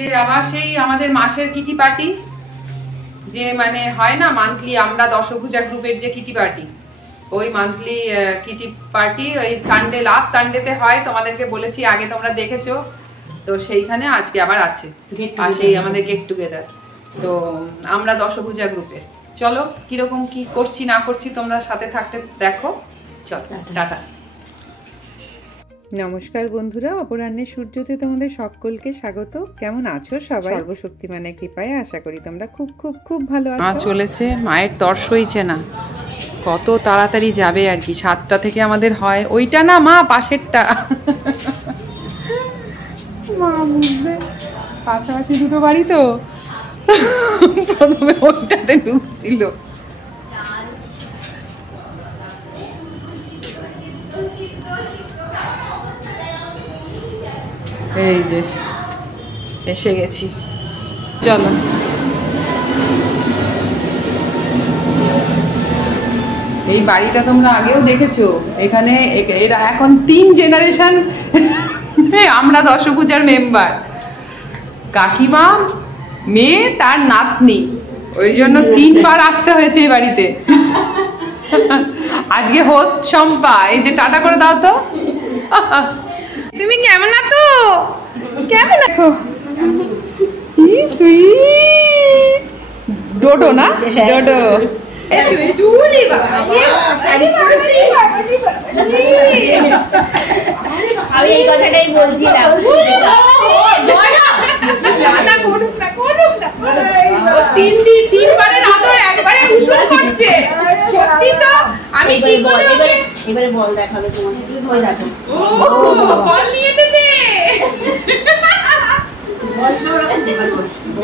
আজকে আবার সেই আমাদের মাসের কিটি পার্টি, যে মানে হয় না মান্থলি, আমরা দশভুজা গ্রুপের যে কিটি পার্টি, ওই মান্থলি কিটি পার্টি ওই সানডে, লাস্ট সানডেতে হয়। তোমাদেরকে বলেছি আগে, তোমরা দেখেছো তো। সেইখানে আজকে আবার আছে, আর সেই আমাদের গেট টুগেদার। তো আমরা দশভুজা গ্রুপের, চলো কিরকম কি করছি না করছি তোমরা সাথে থাকতে দেখো। চলো, টাটা। নমস্কার বন্ধুরা, অপরাহ্নের সূর্যতে তোমাদের সকলকে স্বাগত। কেমন আছো সবাই? সর্বশক্তিমানের কৃপায় আশা করি তোমরা খুব খুব খুব ভালো আছো। চলেছে, মায়ের তর সইছে না, কত তাড়াতাড়ি যাবে আর কি। 7টা থেকে আমাদের হয়। ওইটা না মা, পাশেরটা। মা বুঝবে, পাশাপাশি দুটো বাড়ি তো, প্রথমে ওইটাতে ঢুকছিল। এই যে এসে গেছি, চলো। এই বাড়িটা তোমরা আগেও দেখেছো। এখানে এরা এখন 3 জেনারেশন আমরা দশভুজার মেম্বার, কাকিমা, মেয়ে, তার নাতনি। ওই জন্য 3 বার আসতে হয়েছে এই বাড়িতে। আজকে হোস্ট শম্পা। এই যে টাটা করে দাও তো। তুমি কেমন আছো? কেমন আছো? কি সুইট ডোডো না, ডোডো। আমি এই কথাটাই বলছিলাম। 3 বারের আদর একবারে ভীষণ করছে। সত্যি তো। আমি কি করে এবারে বল দেখাবে তোমাকে, তুমি ভয় দেখো। বল নিয়ে যেতে।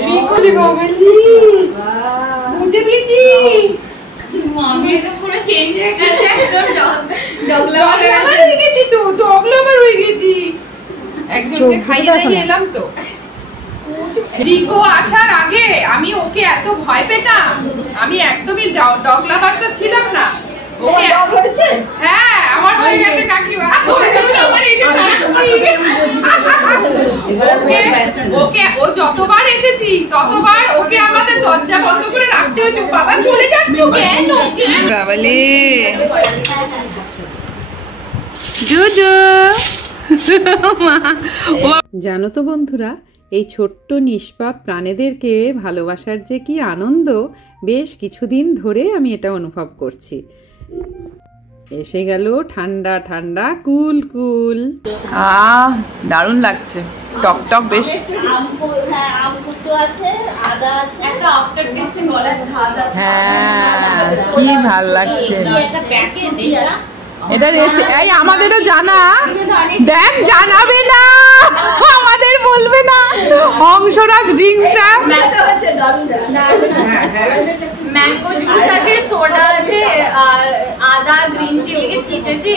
রিকলি বাবলি বুঝে গেছি। মামি এটা পুরো চেঞ্জ হয়ে গেছে, একদম ডগলাবার হয়ে গেছি। তো ডগলাবার হয়ে গেছি। একজনকে খাইয়ে দিয়ে এলাম তো। রিকো আসার আগে আমি ওকে এত ভয় পেতাম, আমি একদমই ডগলাবার তো ছিলাম না। ওকে ডগ হয়েছে? হ্যাঁ, আমার হয়ে গেছে কাকিমা। ওকে ও যতবার এসেছি ততবার ওকে আমাদের দরজা বন্ধ করে রাখতে হয়েছে। বাবা চলে যাচ্ছ কেন? বাবালে জুজু। জানো তো বন্ধুরা, এই ছোট্ট নিষ্পাপ প্রাণীদেরকে ভালোবাসার যে কি আনন্দ, বেশ কিছুদিন ধরে আমি এটা অনুভব করছি। এসে গেল ঠান্ডা ঠান্ডা কুল কুল, দারুণ লাগছে। টক টক বেশ। হ্যাঁ, কি ভাল লাগছে। এটা এই আমাদেরও জানা, দেখ জানাবে না, আমাদের বলবে না। হংসরাজ ড্রিঙ্কসটা ম্যাঙ্গো জুস আছে, সোডা আছে, আর আদা, গ্রিন চিলি ছিঁচেছি,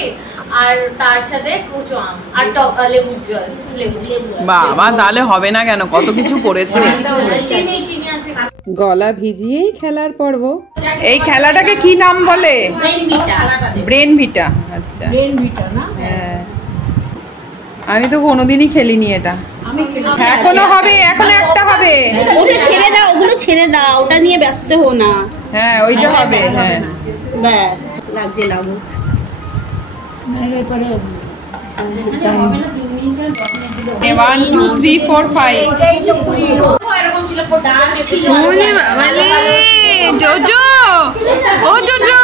আর তার সাথে কুচো আম আর লেবুর জল। বাবা, তাহলে হবে না কেন? কত কিছু পড়েছে। চিনি আছে। গলা ভিজিয়েই খেলার পর্ব। এই খেলাটাকে কি নাম বলে? ব্রেন ভিটা। আচ্ছা, ব্রেন ভিটা না? হ্যাঁ, আমি তো কোনোদিনই খেলিনি এটা। এখনো হবে, এখন একটা হবে। ওটা ছেড়ে দাও, ওগুলো ছেড়ে দাও, ওটা নিয়ে ব্যস্ত হো না। হ্যাঁ, ওইটা হবে। হ্যাঁ, ব্যাস, লাগছে লাগুক। এরপরে 1 2 3 4 5। এরকম ছিল। ওলে বাবালে, জোজো, ও জোজো,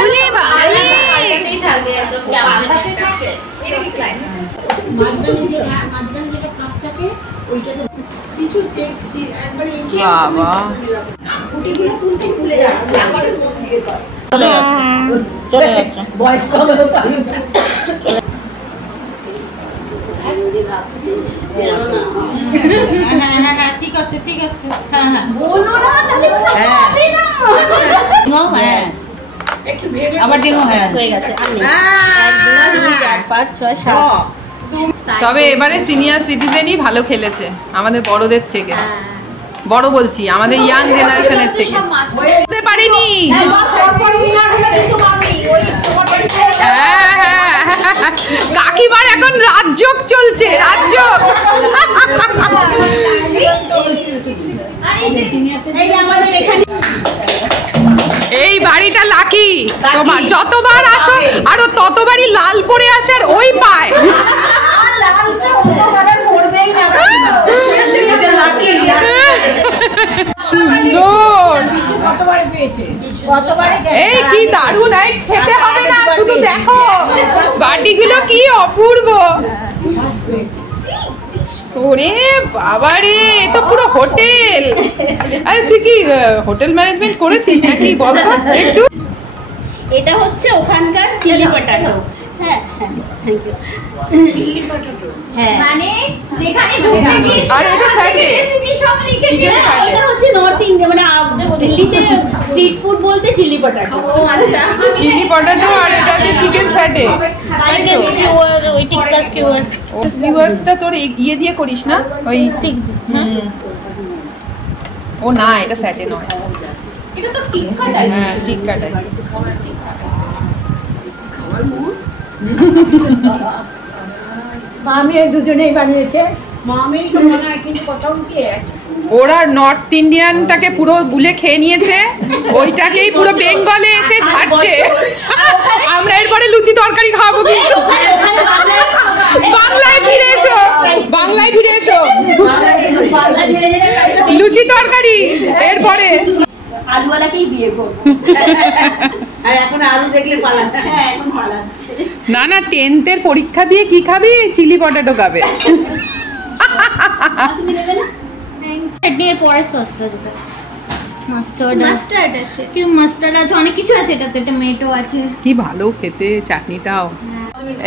ওলে বাবালে। এটাই থাকে একদম ক্যামেরা। এটা কি ক্লাইমেট? বাবা, বয়স কম ঠিক আছে, ঠিক আছে। হ্যাঁ হ্যাঁ, বলো না তাহলে হবে না। হ্যাঁ, একটু ভেবে আবার ডিমো হয়ে গেছে। 1 2 3 4 5 6 7। তবে এবারে সিনিয়র সিটিজেনই ভালো খেলেছে আমাদের বড়দের থেকে। বড় বলছি, আমাদের ইয়াং জেনারেশনের থেকে। বুঝতে পারিনি। কাকিমার এখন রাজযোগ চলছে, রাজযোগ। এই বাড়িটা লাকি তোমার, যতবার আসো আরো ততবারই লাল পরে আসার ওই পায়। এই কি দারুণ, খেতে হবে না, শুধু দেখো বাটিগুলো কি অপূর্ব। ওরে বাবা রে, এ তো পুরো হোটেল। আরে তুই কি হোটেল ম্যানেজমেন্ট করেছিস নাকি বলতো একটু? এটা হচ্ছে ওখানকার চিলি পটাটো। হ্যাঁ হ্যাঁ, থ্যাংক ইউ। চিলি পটাটো মানে যেখানে ঢুকে গিয়ে আর এটা সাইডে রেসিপি সব লিখে দিয়ে, এটা হচ্ছে নর্থ ইন্ডিয়া, মানে দিল্লিতে স্ট্রিট ফুড বলতে চিলি পটাটো। ও আচ্ছা, চিলি পটাটো আর এটা যে চিকেন স্যাটে, তাই তো? স্কিউয়ার, ওই টিক্কা স্কিউয়ার। ও স্কিউয়ারসটা তোর ইয়ে দিয়ে করিস না, ওই সিক। ও না, এটা স্যাটে নয়, এটা তো টিক্কাটাই। হ্যাঁ টিক্কাটাই। মামি দুজনেই বানিয়েছে, মামি তো বানায়, কিন্তু কোথাও কি ওরা নর্থ ইন্ডিয়ানটাকে পুরো গুলে খেয়ে নিয়েছে, ওইটাকেই পুরো বেঙ্গলে এসে ছাড়ছে। আমরা এরপরে লুচি তরকারি খাবো, কিন্তু বাংলায় ফিরে এসো, বাংলায় ফিরে এসো, লুচি তরকারি এরপরে। আলুওয়ালাকেই বিয়ে করবো। আর এখন আলু দেখলে পালাচ্ছে। হ্যাঁ, এখন পালাচ্ছে। না না, 10th পরীক্ষা দিয়ে কি খাবি? চিলি পটেটো খাবে। তুমি নেবে না? চাটনি এর পরের সসটা দিতে। মাস্টার্ড আছে, কি মাস্টার্ড আছে, অনেক কিছু আছে এটাতে, টমেটো আছে। কি ভালো খেতে চাটনিটাও।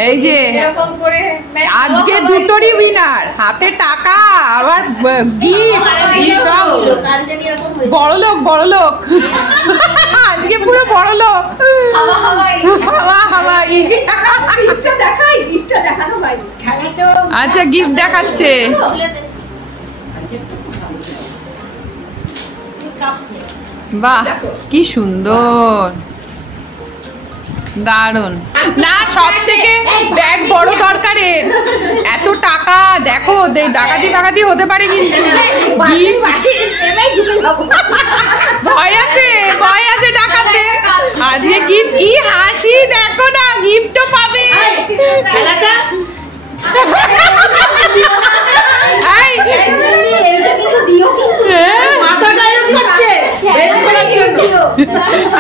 এই যে এরকম করে আজকে দুটোরই উইনার, হাতে টাকা আবার গিফট, বড়লোক বড়লোক। আজকে পুরো বড়লোক, হাওয়া হাওয়াই হাওয়া হাওয়াই। গিফটটা দেখাই, গিফটটা দেখানো হয়নি। খেলাটা আচ্ছা গিফট দেখাচ্ছে। বাহ কি সুন্দর, দারুন। না সব থেকে ব্যাগ বড় দরকারের, এত টাকা দেখো, ডাকাতি ফাকাতি হতে পারে, কিন্তু ভয় আছে, ভয় আছে ডাকাতে। আজকে গিফট, কি হাসি দেখো না, গিফটও পাবে। খেলাটা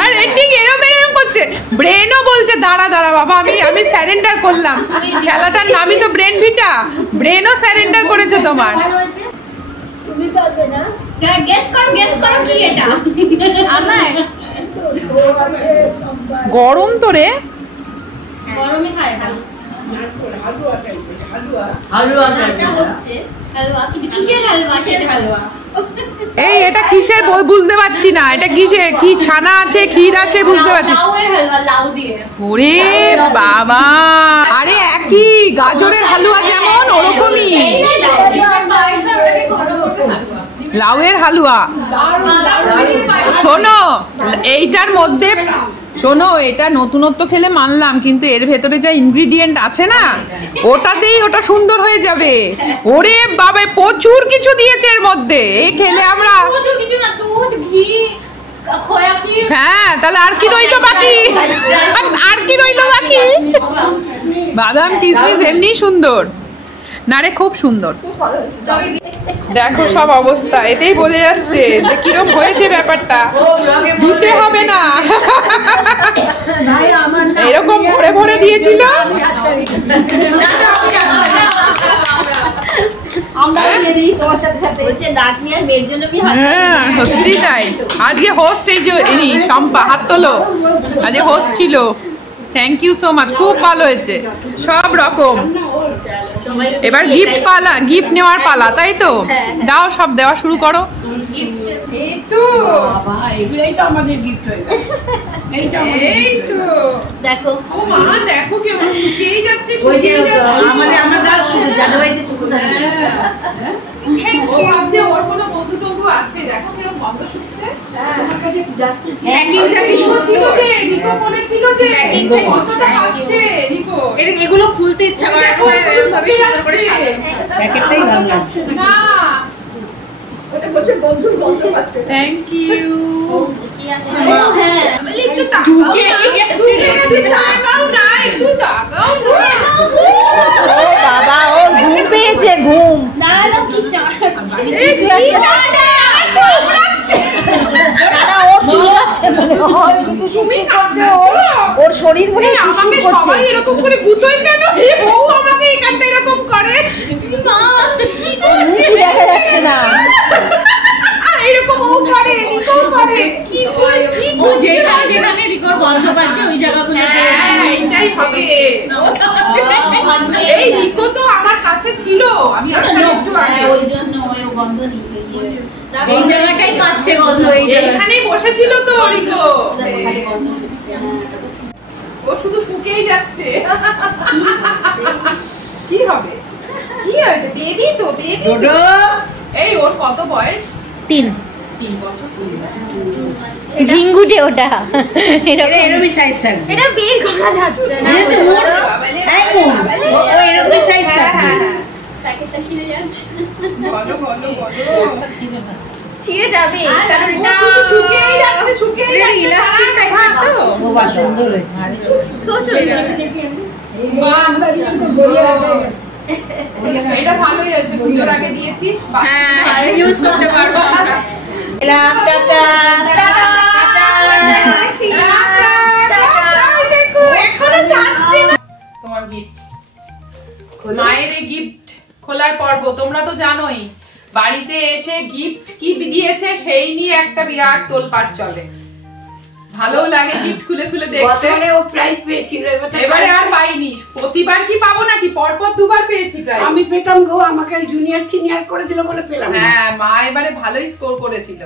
আর এন্ডিং এরম এরম করছে, ব্রেনও বলছে দাঁড়া দাঁড়া বাবা, আমি স্যারেন্ডার করলাম। খেলাটার নামই তো ব্রেন ভিটা, ব্রেনও স্যারেন্ডার করেছে তোমার। তুমি পারবে না, গেস করো কি এটা? আমার গরম তো রে, গরমে খায় না। হালুয়া হালুয়া, কিসের হালুয়া? সেটা হালুয়া। এই এটা কিসের বুঝতে পারছি না, এটা কিসের, কি ছানা আছে, ক্ষীর আছে, বুঝতে পারছি। লাউয়ের হালুয়া, লাউ দিয়ে। ওরে বাবা, আরে একই গাজরের হালুয়া যেমন ওরকমই লাউয়ের হালুয়া। শোনো এইটার মধ্যে, শোনো এটা নতুনত্ব খেলে মানলাম, কিন্তু এর ভেতরে যা ইনগ্রিডিয়েন্ট আছে না, ওটাতেই ওটা সুন্দর হয়ে যাবে। ওরে বাবা, প্রচুর কিছু দিয়েছে এর মধ্যে, এই খেলে আমরা প্রচুর কিছু না, দুধ, ঘি, খোয়া ক্ষীর। হ্যাঁ, তাহলে আর কি রইলো বাকি? আর কি রইলো বাকি? বাদাম কিশমিশ এমনি সুন্দর না রে, খুব সুন্দর। দেখো সব অবস্থা, এতেই বোঝা যাচ্ছে যে কিরকম হয়েছে ব্যাপারটা। ধুতে হবে না, এরকম ভরে ভরে দিয়েছিল। সত্যি তাই। আজকে হোস্ট এই যে শম্পা, হাত তোলো, আজকে হোস্ট ছিল। থ্যাংক ইউ সো মাচ, খুব ভালো হয়েছে সব রকম। এবার গিফট নেওয়ার পালা, তাই তো? দাও, সব দেওয়া শুরু করো। এই তো এগুলাই তো আমাদের গিফট হয়ে গেল। এই তো দেখো, ও মা দেখো কেমন শুকিয়ে যাচ্ছে, শুকিয়ে যাচ্ছে। আমার গাছ জাদু ভাইতে টুকু থাকে। ও ভাবছে ওর কোনো বন্ধু টন্ধু আছে, দেখো কিরকম গন্ধ শুকছে। আমার কাছে যাচ্ছে, প্যাকিংটা কি ছিল যে রিকো বলেছিল যে কতটা পাচ্ছে রিকো। এগুলো খুলতে ইচ্ছা করে, এরকম ভাবে সুন্দর করে সাজানো। প্যাকেটটাই ভালো লাগছে না, ওটা বলছে বন্ধুর গন্ধ পাচ্ছে। Thank you. কি আছে? হ্যাঁ একটু ঢুকে গেছে, তাকাও না, একটু তাকাও না। ও বাবা, ও ঘুম পেয়েছে, ঘুম। না না, কি চাটাচ্ছে, কিছু একটা ওর চুলাচ্ছে মনে হয়, কিছু শুকিয়ে করছে ওর শরীর মনে হয় আমাকে সবাই এরকম করে গুতোয় কেন? বউ আমাকে এখানটা এরকম করে। মা কি করছে? দেখা যাচ্ছে না। এরকম ও করে, নিকো করে। কি করে? কি ও যেখানে রিকোর গন্ধ পাচ্ছে ওই জায়গাগুলোতে এইটাই হবে। এই নিকো তো আমার কাছে ছিল, আমি আসার একটু আগে ওই জন্য ওই গন্ধ নিয়ে এই জায়গাটাই পাচ্ছে গন্ধ, এই এখানেই বসেছিল তো নিকো। ও শুধু শুকিয়েই যাচ্ছে। কি হবে? কি হয়েছে? বেবি তো, বেবি। এই ওর কত বয়স? 3 বছর। ঝিঙ্গুটে ওটা এরকমই সাইজ থাকবে। এটা বের করা যাচ্ছে না। বুঝেছো? মোট এই মোট ও এরকমই সাইজ থাকবে। প্যাকেটটা ছিঁড়ে যাচ্ছে। বলো বলো বলো। ছিঁড়ে যাবে কারণ এটা শুকিয়েই যাচ্ছে, শুকিয়েই যাচ্ছে। ইলাস্টিক টাইপের তো। ও বাহ, সুন্দর হয়েছে। এটা ভালোই আছে, পুজোর আগে দিয়েছিস। হ্যাঁ, ইউজ করতে পারবো। এলাম, টাটা। তোমার গিফট, মায়ের গিফট খোলার পর্ব। তোমরা তো জানোই বাড়িতে এসে গিফট কি দিয়েছে সেই নিয়ে একটা বিরাট তোলপাড় চলে। ভালো লাগে গিফট খুলে খুলে দেখতে। ও প্রাইজ পেয়েছিল, এবারে আর পাইনি। প্রতিবার কি পাবো নাকি? পরপর দুবার পেয়েছি প্রাইজ। আমি পেতাম গো, আমাকে জুনিয়র সিনিয়র করে দিল বলে পেলাম। হ্যাঁ, মা এবারে ভালোই স্কোর করেছিল।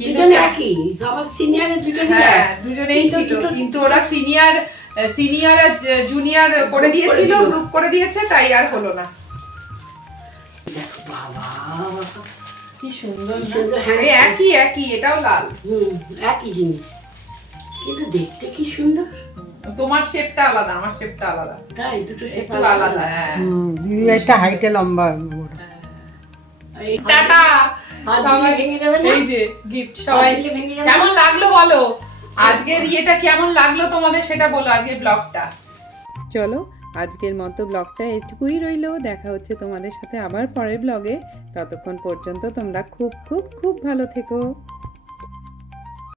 দুজনে একই, আমার সিনিয়রে দুজনে। হ্যাঁ, দুজনেই ছিল, কিন্তু ওরা সিনিয়র আর জুনিয়র করে দিয়েছিল, গ্রুপ করে দিয়েছে, তাই আর হলো না। বাবা কি সুন্দর না? সুন্দর, হ্যাঁ। এই একই, এটাও লাল। একই জিনিস, কিন্তু দেখতে কি সুন্দর। তোমার শেপটা আলাদা, আমার শেপটা আলাদা, তাই দুটো শেপ একটু আলাদা। হ্যাঁ, দিদি একটা হাইটে লম্বা। টাটা। হাত দিলে ভেঙে যাবে না? এই যে গিফট সবাই। হাত দিলে ভেঙে যাবে না? কেমন লাগলো বলো? আজকের ইয়েটা কেমন লাগলো তোমাদের সেটা বলো, আজকের ব্লগটা। চলো আজকের মতো ব্লগটা এটুকুই রইলো। দেখা হচ্ছে তোমাদের সাথে আবার পরের ব্লগে। ততক্ষণ পর্যন্ত তোমরা খুব খুব খুব ভালো থেকো।